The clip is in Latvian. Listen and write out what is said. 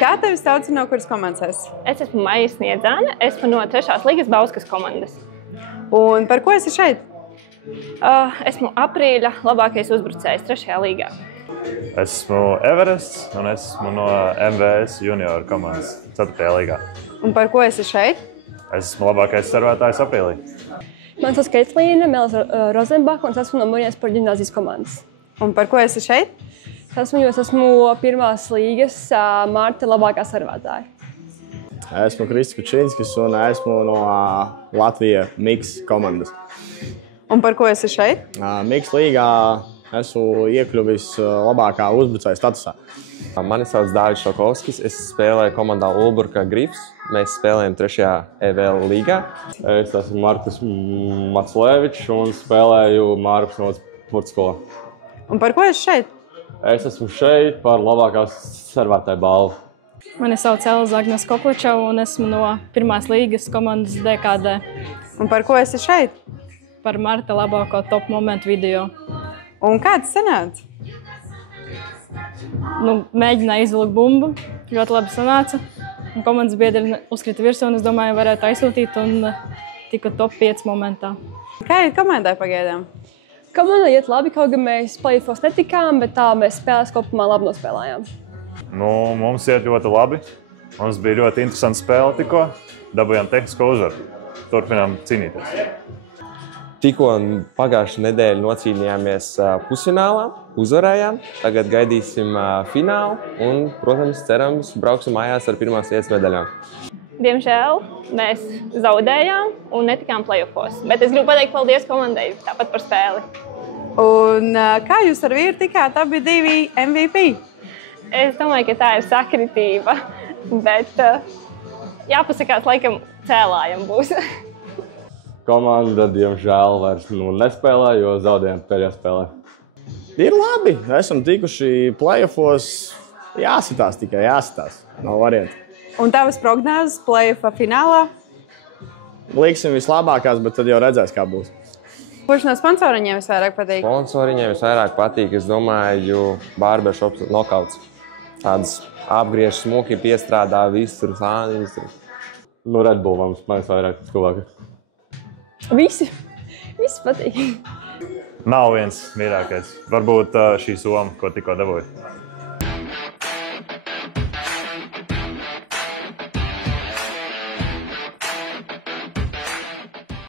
Kā tevi sauc un no kuras komandas esi? Es esmu Maija Sniedzāne, esmu no 3. līgas Bauskas komandas. Un par ko esi šeit? Esmu aprīļa labākais uzbrucējs 3. līgā. Esmu Everests un esmu no MVS junior komandas 4. līgā. Un par ko esi šeit? Esmu labākais servētājs aprīlī. Man sauc Keitlīne Melza Rozenbaka un es esmu no Mūrjānsporta ģimnāzijas komandas. Un par ko esi šeit? Esmu 1. līgas Marta labākā servētāja. Esmu Kristis Kučinskis un esmu no Latvijas Miks komandas. Un par ko esi šeit? Miks līgā esmu iekļuvis labākā uzbrucēja statusā. Mani sauc Dāvis Šokovskis, es spēlēju komandā Ulburka Grifs. Mēs spēlējam 3. EVL līgā. Es esmu Markus Maclevičs un spēlēju Mārpas Nots sportskolā. Un par ko esi šeit? Es esmu šeit par labākās servētāju balvu. Mani sauc Elza Agnes Kopliča un esmu no 1. līgas komandas DKD. Un par ko esi šeit? Par Marta labāko top momentu video. Un kāds sanāca? Mēģināju izvilkt bumbu, ļoti labi sanāca. Un komandas biedri uzkrita virsū un es domāju, varētu aizsūtīt un tika top 5 momentā. Kā ir komandai pagaidām? Komandai iet labi, kaut gan mēs play-offos netikām, bet tā mēs spēlēs kopumā labi nospēlējām. Mums iet ļoti labi. Mums bija ļoti interesanta spēle tikko. Dabūjām tehnisko uzvaru. Turpinām cīnīties. Tikko pagājušā nedēļa nocīnījāmies pusfinālā, uzvarējām. Tagad gaidīsim finālu un, protams, cerams, brauksim mājās ar 1. vietas medaļām. Diemžēl mēs zaudējām un netikām play-offos, bet es gribu pateikt paldies komandai tāpat par spēli. Un kā jūs ar vīru tikāt abi divi MVP? Es domāju, ka tā ir sakritība, bet jāpasakās, laikam cēlājam būs. Komanda, diemžēl, vairs nespēlē, jo zaudējām pēdējā spēlē. Ir labi, esam tikuši play-offos. Jāsitās tikai, jāsitās. Nav variantu. Un tavas prognozes play-offa finālā? Liksim vislabākās, bet tad jau redzēs, kā būs. Kurš no sponsoriņiem visvairāk patīk? Sponsoriņiem visvairāk patīk, es domāju, Barbershops Knockouts. Tādas apgriež smuki, piestrādā visur sāniņas. Red Bull mums vairāk cilvēki. Visi patīk. Nav viens mīļākais. Varbūt šī soma, ko tikko dabūju.